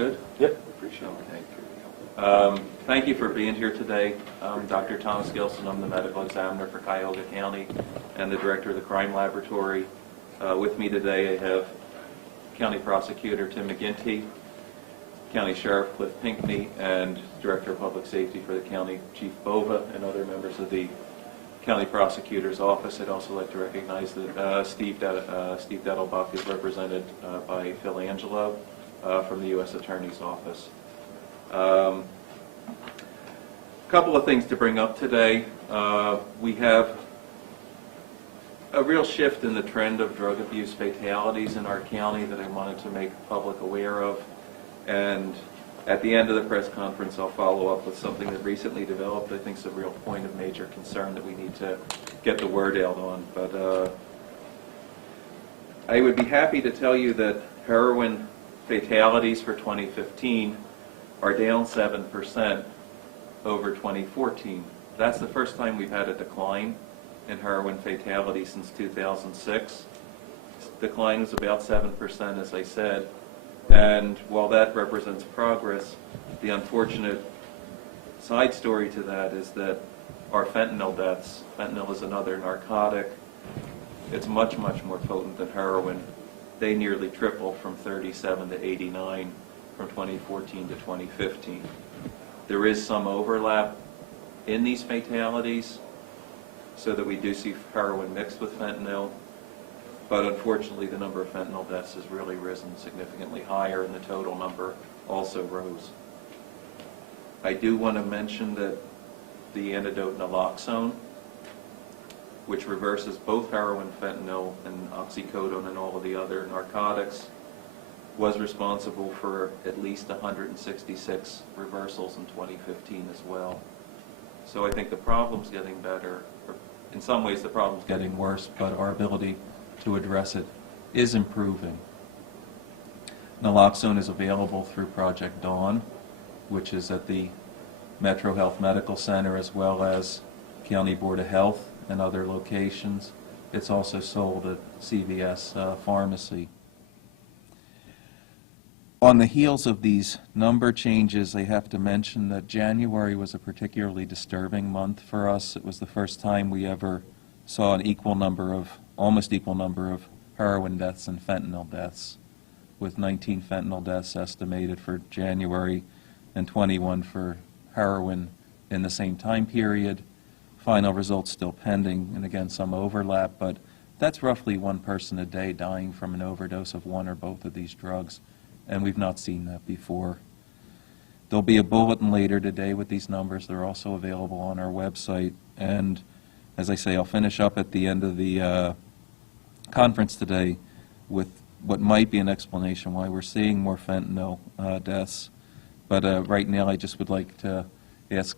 good? Yep. Appreciate it. Thank you for being here today. I'm Dr. Thomas Gilson. I'm the medical examiner for Cuyahoga County and the director of the crime laboratory. With me today I have County Prosecutor Tim McGinty, County Sheriff Cliff Pinkney, and Director of Public Safety for the county, Chief Bova, and other members of the County Prosecutor's Office. I'd also like to recognize that Steve Dettelbach is represented by Phil Angelo from the U.S. Attorney's Office. A couple of things to bring up today. We have a real shift in the trend of drug abuse fatalities in our county that I wanted to make the public aware of. And at the end of the press conference, I'll follow up with something that recently developed I think is a real point of major concern that we need to get the word out on. But I would be happy to tell you that heroin fatalities for 2015 are down 7% over 2014. That's the first time we've had a decline in heroin fatalities since 2006. Decline was about 7%, as I said. And while that represents progress, the unfortunate side story to that is that our fentanyl deaths, fentanyl is another narcotic, it's much, much more potent than heroin. They nearly tripled from 37 to 89 from 2014 to 2015. There is some overlap in these fatalities so that we do see heroin mixed with fentanyl. But unfortunately, the number of fentanyl deaths has really risen significantly higher, and the total number also rose. I do want to mention that the antidote naloxone, which reverses both heroin, fentanyl, and oxycodone and all of the other narcotics, was responsible for at least 166 reversals in 2015 as well. So I think the problem's getting better. In some ways, the problem's getting worse, but our ability to address it is improving. Naloxone is available through Project Dawn, which is at the Metro Health Medical Center as well as County Board of Health and other locations. It's also sold at CVS Pharmacy. On the heels of these number changes, I have to mention that January was a particularly disturbing month for us. It was the first time we ever saw an almost equal number of heroin deaths and fentanyl deaths, with 19 fentanyl deaths estimated for January and 21 for heroin in the same time period. Final results still pending, and again some overlap, but that's roughly one person a day dying from an overdose of one or both of these drugs, and we've not seen that before. There'll be a bulletin later today with these numbers. They're also available on our website, and as I say, I'll finish up at the end of the conference today with what might be an explanation why we're seeing more fentanyl deaths. But right now I just would like to ask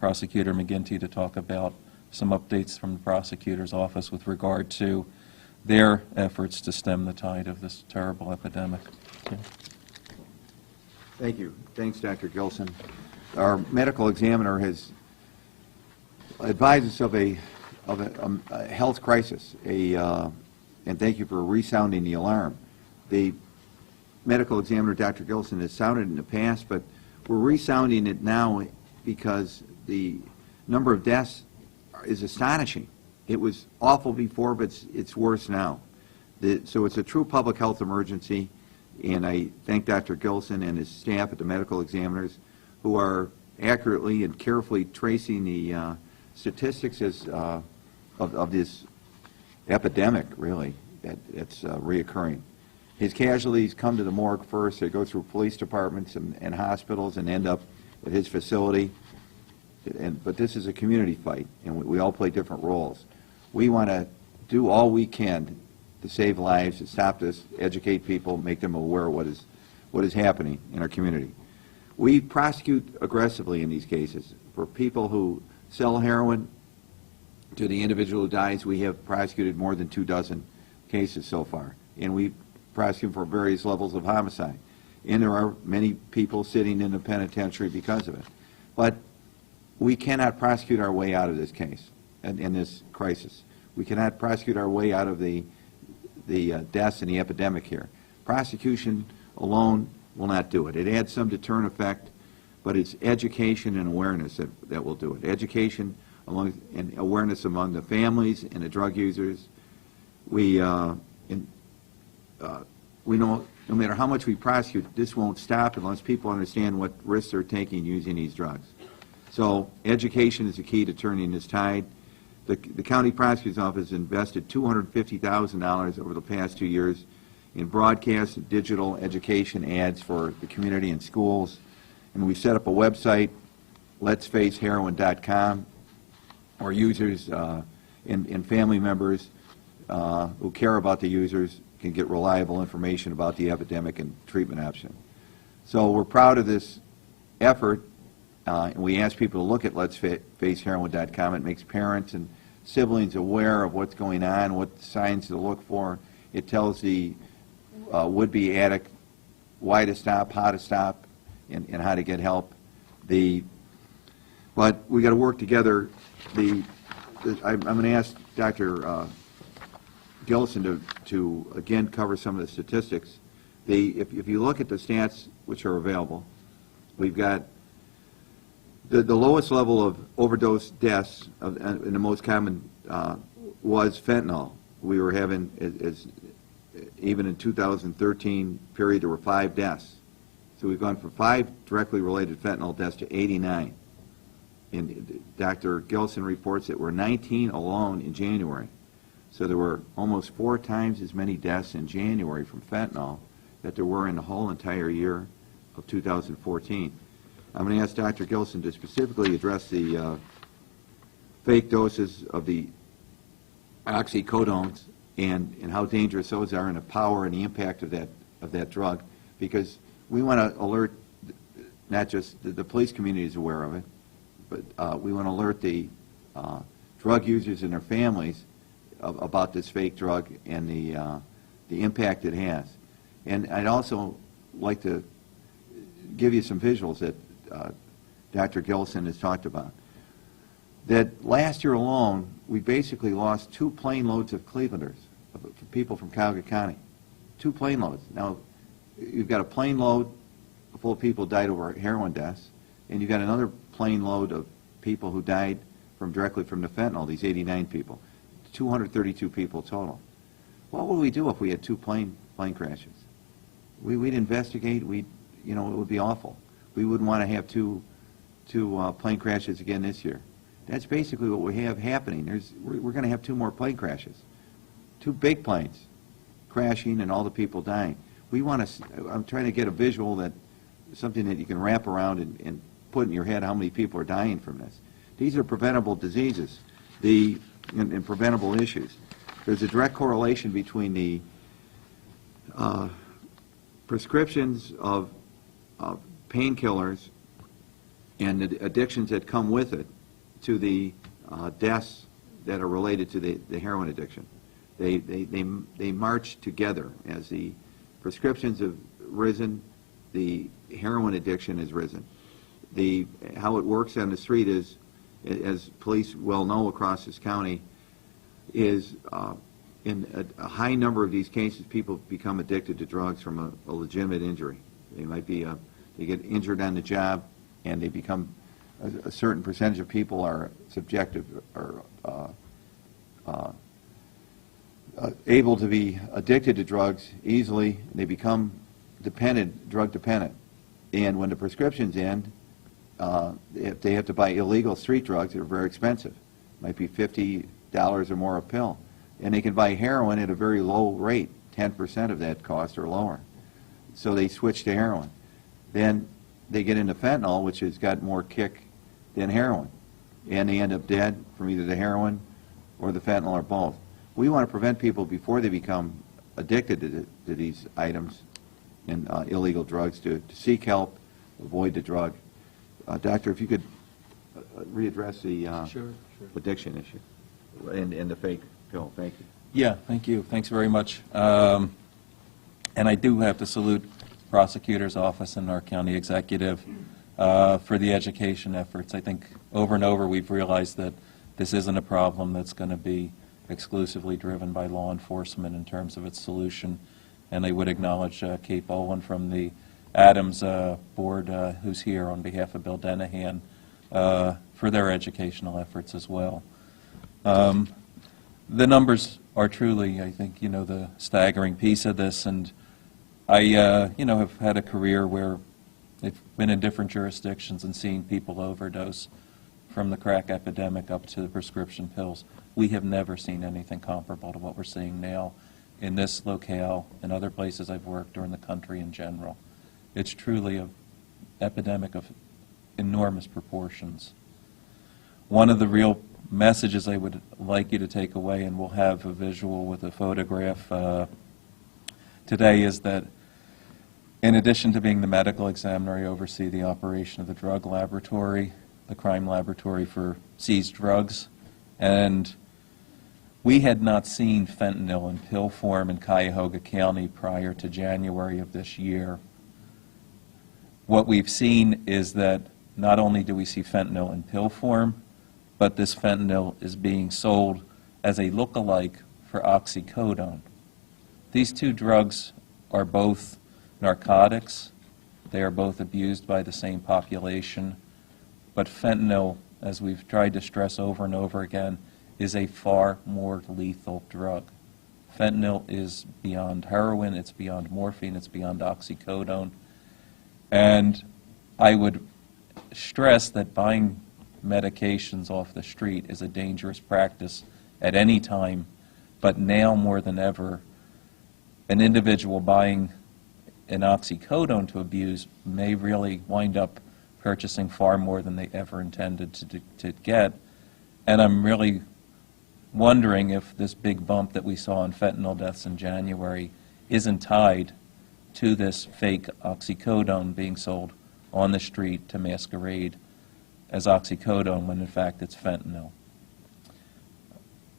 Prosecutor McGinty to talk about some updates from the prosecutor's office with regard to their efforts to stem the tide of this terrible epidemic. Okay. Thank you. Thanks, Dr. Gilson. Our medical examiner has advised us of a health crisis, and thank you for resounding the alarm. The medical examiner, Dr. Gilson, has sounded in the past, but we're resounding it now because the number of deaths is astonishing. It was awful before, but it's worse now. So it's a true public health emergency, and I thank Dr. Gilson and his staff at the medical examiners who are accurately and carefully tracing the statistics of this epidemic, really, that's reoccurring. His casualties come to the morgue first. They go through police departments and hospitals and end up at his facility. But this is a community fight, and we all play different roles. We want to do all we can to save lives, to stop this, educate people, make them aware of what is happening in our community. We prosecute aggressively in these cases. For people who sell heroin to the individual who dies, we have prosecuted more than 24 cases so far, and we prosecute for various levels of homicide. And there are many people sitting in the penitentiary because of it. But we cannot prosecute our way out of this case and in this crisis. We cannot prosecute our way out of the deaths and the epidemic here. Prosecution alone will not do it. It adds some deterrent effect, but it's education and awareness that will do it. Education and awareness among the families and the drug users. We know no matter how much we prosecute, this won't stop unless people understand what risks they're taking using these drugs. So education is the key to turning this tide. The county prosecutor's office invested $250,000 over the past 2 years in broadcast and digital education ads for the community and schools. And we set up a website, letsfaceheroin.com, where users and family members who care about the users can get reliable information about the epidemic and treatment option. So we're proud of this effort, and we ask people to look at letsfaceheroin.com. It makes parents and siblings aware of what's going on, what signs to look for. It tells the would-be addict why to stop, how to stop, and how to get help. But we got to work together. I'm going to ask Dr. Gillison to again cover some of the statistics. If you look at the stats which are available, we've got the lowest level of overdose deaths, and the most common was fentanyl. We were having, even in 2013 period, there were 5 deaths. So we've gone from 5 directly related fentanyl deaths to 89. And Dr. Gillison reports that we're 19 alone in January. So there were almost 4 times as many deaths in January from fentanyl that there were in the whole entire year of 2014. I'm going to ask Dr. Gillison to specifically address the fake doses of the oxycodones and how dangerous those are, and the power and the impact of that drug, because we want to alert not just the police community is aware of it, but we want to alert the drug users and their families about this fake drug and the impact it has. And I'd also like to give you some visuals that Dr. Gillison has talked about. That last year alone, we basically lost 2 plane loads of Clevelanders, of people from Cuyahoga County. 2 plane loads. Now, you've got a plane load full of people died over heroin deaths, and you've got another plane load of people who died directly from the fentanyl, these 89 people. 232 people total. What would we do if we had 2 plane crashes? We'd investigate. It would be awful. We wouldn't want to have two plane crashes again this year. That's basically what we have happening. We're going to have 2 more plane crashes. 2 big planes crashing and all the people dying. I'm trying to get a visual, something that you can wrap around and put in your head how many people are dying from this. These are preventable diseases and preventable issues. There's a direct correlation between the prescriptions of painkillers and the addictions that come with it to the deaths that are related to the heroin addiction. They march together. As the prescriptions have risen, the heroin addiction has risen. How it works on the street is, as police well know across this county, is in a high number of these cases, people become addicted to drugs from a legitimate injury. They might be they get injured on the job, and they become a certain percentage of people are subjective or able to be addicted to drugs easily. They become drug dependent, and when the prescriptions end, if they have to buy illegal street drugs that are very expensive, might be $50 or more a pill, and they can buy heroin at a very low rate, 10% of that cost or lower. So they switch to heroin. Then they get into fentanyl, which has got more kick than heroin, and they end up dead from either the heroin or the fentanyl or both. We want to prevent people before they become addicted to these items and illegal drugs to seek help, avoid the drug. Doctor, if you could readdress the addiction issue and the fake pill. Thank you. Yeah, thank you. Thanks very much. And I do have to salute prosecutor's office and our county executive for the education efforts. I think over and over we've realized that this isn't a problem that's going to be exclusively driven by law enforcement in terms of its solution. And I would acknowledge Kate Bowen from the Adams board, who's here on behalf of Bill Denahan, for their educational efforts as well. The numbers are truly, I think, the staggering piece of this, and I, have had a career where I've been in different jurisdictions and seeing people overdose from the crack epidemic up to the prescription pills. We have never seen anything comparable to what we're seeing now in this locale and other places I've worked or in the country in general. It's truly an epidemic of enormous proportions. One of the real messages I would like you to take away, and we'll have a visual with a photograph today, is that in addition to being the medical examiner, I oversee the operation of the drug laboratory, the crime laboratory for seized drugs, and we had not seen fentanyl in pill form in Cuyahoga County prior to January of this year. What we've seen is that not only do we see fentanyl in pill form, but this fentanyl is being sold as a look-alike for oxycodone. These two drugs are both narcotics. They are both abused by the same population. But fentanyl, as we've tried to stress over and over again, is a far more lethal drug. Fentanyl is beyond heroin, it's beyond morphine, it's beyond oxycodone. And I would stress that buying medications off the street is a dangerous practice at any time, but now more than ever, an individual buying an oxycodone to abuse may really wind up purchasing far more than they ever intended to get. And I'm really wondering if this big bump that we saw in fentanyl deaths in January isn't tied to this fake oxycodone being sold on the street to masquerade as oxycodone when in fact it's fentanyl.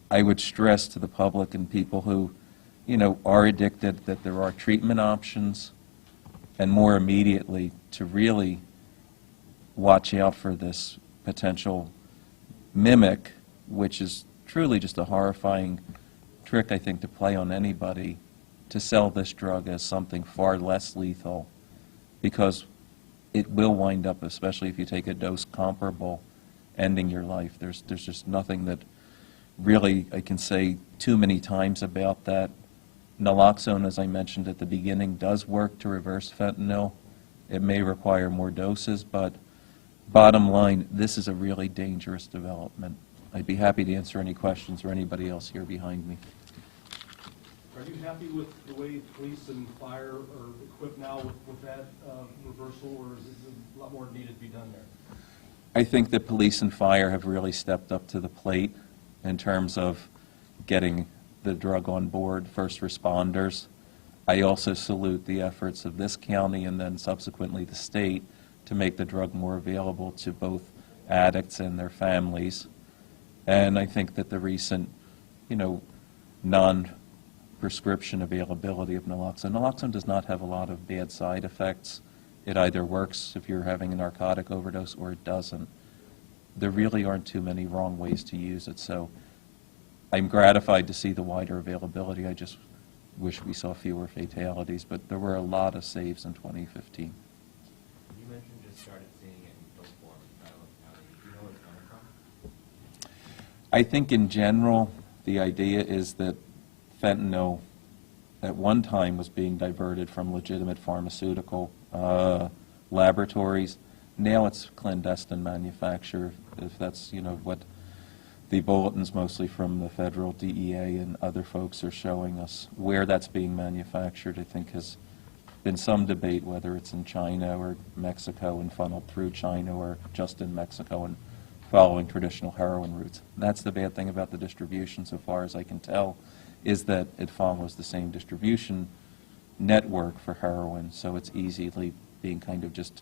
I would stress to the public and people who, are addicted that there are treatment options, and more immediately to really watch out for this potential mimic, which is truly just a horrifying trick, I think, to play on anybody, to sell this drug as something far less lethal, because it will wind up, especially if you take a dose comparable, ending your life. There's just nothing that really I can say too many times about that. Naloxone, as I mentioned at the beginning, does work to reverse fentanyl. It may require more doses, but bottom line, this is a really dangerous development. I'd be happy to answer any questions or anybody else here behind me. Are you happy with the way police and fire are equipped now with that reversal, or is a lot more needed to be done there? I think that police and fire have really stepped up to the plate in terms of getting the drug on board, first responders. I also salute the efforts of this county and then subsequently the state to make the drug more available to both addicts and their families. And I think that the recent, non-prescription availability of naloxone does not have a lot of bad side effects. It either works if you're having a narcotic overdose or it doesn't. There really aren't too many wrong ways to use it, so I'm gratified to see the wider availability. I just wish we saw fewer fatalities, but there were a lot of saves in 2015. You mentioned just started seeing it in pill form in Cuyahoga County. Do you know where it's coming from? I think in general, the idea is that fentanyl at one time was being diverted from legitimate pharmaceutical laboratories. Now it's clandestine manufacture, if that's, what the bulletins mostly from the federal DEA and other folks are showing us. Where that's being manufactured, I think, has been some debate whether it's in China or Mexico and funneled through China or just in Mexico and following traditional heroin routes. That's the bad thing about the distribution, so far as I can tell, is that it follows the same distribution network for heroin, so it's easily being kind of just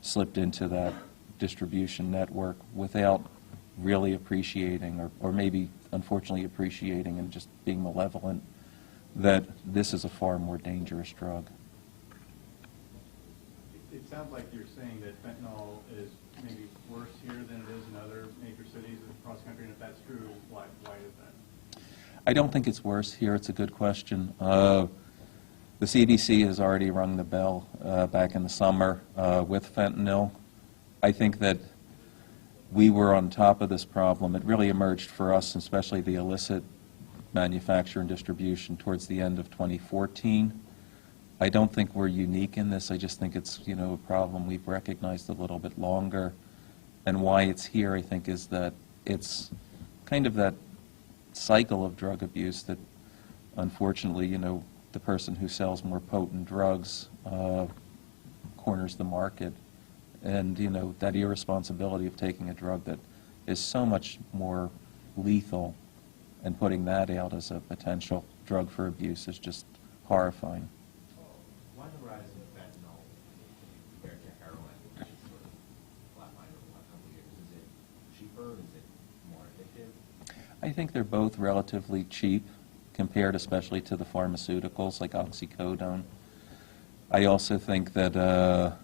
slipped into that distribution network without really appreciating, or maybe unfortunately appreciating and just being malevolent, that this is a far more dangerous drug. It sounds like you're saying that fentanyl is maybe worse here than it is in other major cities across the country, and if that's true, why is that? I don't think it's worse here. It's a good question. The CDC has already rung the bell back in the summer with fentanyl. I think that we were on top of this problem. It really emerged for us, especially the illicit manufacture and distribution, towards the end of 2014. I don't think we're unique in this. I just think it's, you know, a problem we've recognized a little bit longer. And why it's here, I think, is that it's kind of that cycle of drug abuse that, unfortunately, you know, the person who sells more potent drugs corners the market. And, you know, that irresponsibility of taking a drug that is so much more lethal and putting that out as a potential drug for abuse is just horrifying. Why the rise of fentanyl compared to heroin, which is sort of flatlined over the last couple of years? Is it cheaper? Is it more addictive? I think they're both relatively cheap compared especially to the pharmaceuticals like oxycodone. I also think that,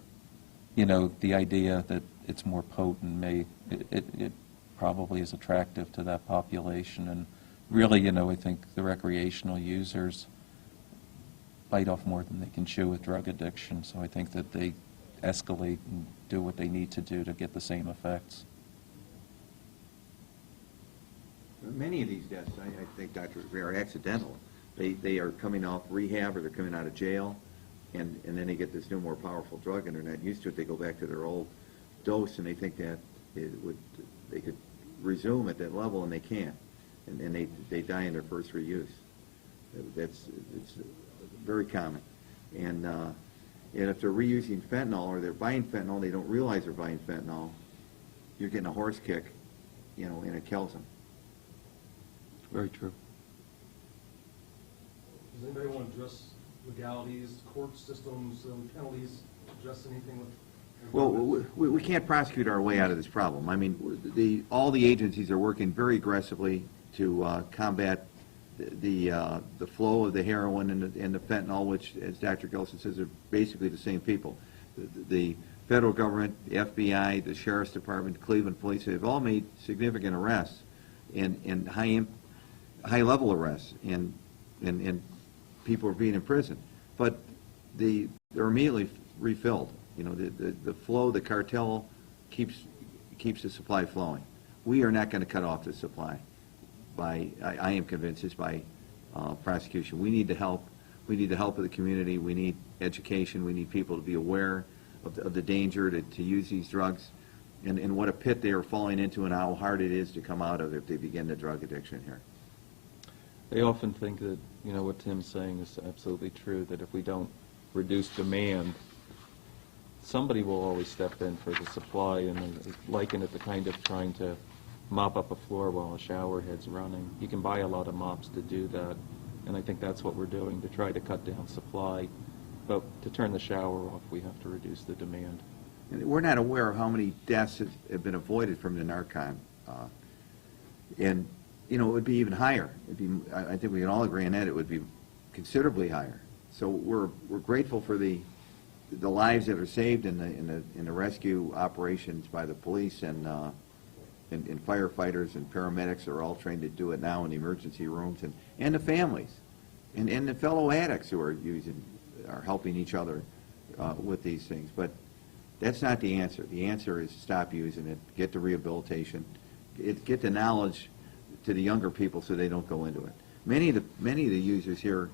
you know, the idea that it's more potent it probably is attractive to that population. And really, you know, I think the recreational users bite off more than they can chew with drug addiction. So I think that they escalate and do what they need to do to get the same effects. Many of these deaths, I think, Dr., are accidental. They are coming off rehab or they're coming out of jail, and then they get this new, more powerful drug, and they're not used to it. They go back to their old dose, and they think that they could resume at that level, and they can't, and they die in their first reuse. It's very common, and if they're reusing fentanyl or they're buying fentanyl, they don't realize they're buying fentanyl. You're getting a horse kick, you know, and it kills them. Very true. Does anybody want to address legalities, court systems, penalties, address anything with? Well, we can't prosecute our way out of this problem. I mean, all the agencies are working very aggressively to combat the flow of the heroin and the fentanyl, which, as Dr. Gilson says, are basically the same people. The federal government, the FBI, the Sheriff's Department, Cleveland Police, they've all made significant arrests and high-level arrests, and people are being imprisoned. But they're immediately refilled. You know, the flow, the cartel keeps the supply flowing. We are not going to cut off the supply by, I am convinced, just by prosecution. We need the help. We need the help of the community. We need education. We need people to be aware of the danger to use these drugs and what a pit they are falling into and how hard it is to come out of if they begin the drug addiction here. They often think that, you know, what Tim's saying is absolutely true, that if we don't reduce demand, somebody will always step in for the supply, and I liken it to kind of trying to mop up a floor while a shower head's running. You can buy a lot of mops to do that, and I think that's what we're doing to try to cut down supply. But to turn the shower off, we have to reduce the demand. And we're not aware of how many deaths have been avoided from the narcon. And, you know, it would be even higher. I think we can all agree on that. It would be considerably higher. So we're grateful for the lives that are saved in the rescue operations by the police and firefighters and paramedics are all trained to do it now in the emergency rooms, and the families and the fellow addicts who are helping each other with these things. But that's not the answer. The answer is stop using it, get the rehabilitation, get the knowledge to the younger people so they don't go into it. Many of the users here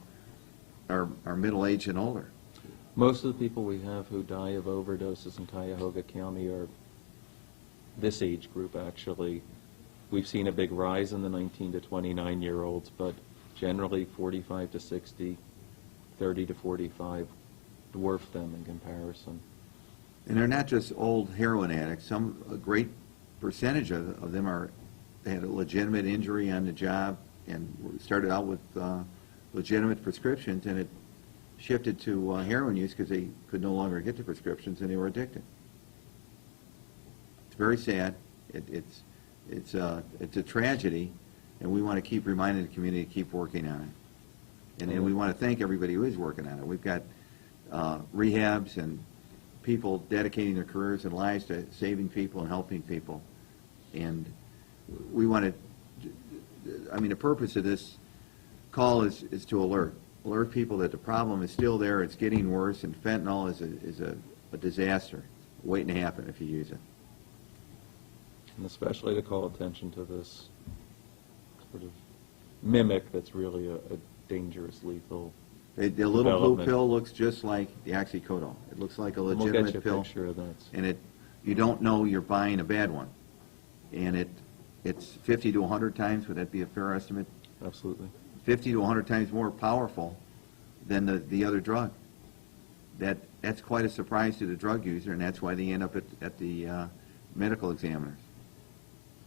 are middle-aged and older. Most of the people we have who die of overdoses in Cuyahoga County are this age group, actually. We've seen a big rise in the 19 to 29-year-olds, but generally 45 to 60, 30 to 45 dwarf them in comparison. And they're not just old heroin addicts. A great percentage of them had a legitimate injury on the job and started out with legitimate prescriptions, and it shifted to heroin use because they could no longer get the prescriptions and they were addicted. It's very sad. It's a tragedy, and we want to keep reminding the community to keep working on it. And we want to thank everybody who is working on it. We've got rehabs and people dedicating their careers and lives to saving people and helping people. And we want to, I mean, the purpose of this call is to alert. alert people that the problem is still there, it's getting worse, and fentanyl is a disaster waiting to happen if you use it. And especially to call attention to this sort of mimic that's really a dangerous, lethal. The little blue Development. pill looks just like the oxycodone. It looks like a We'll get you legitimate a pill. picture of that. And you don't know you're buying a bad one. And it's 50 to 100 times, would that be a fair estimate? Absolutely. 50 to 100 times more powerful than the other drug. That's quite a surprise to the drug user, and that's why they end up at the medical examiners.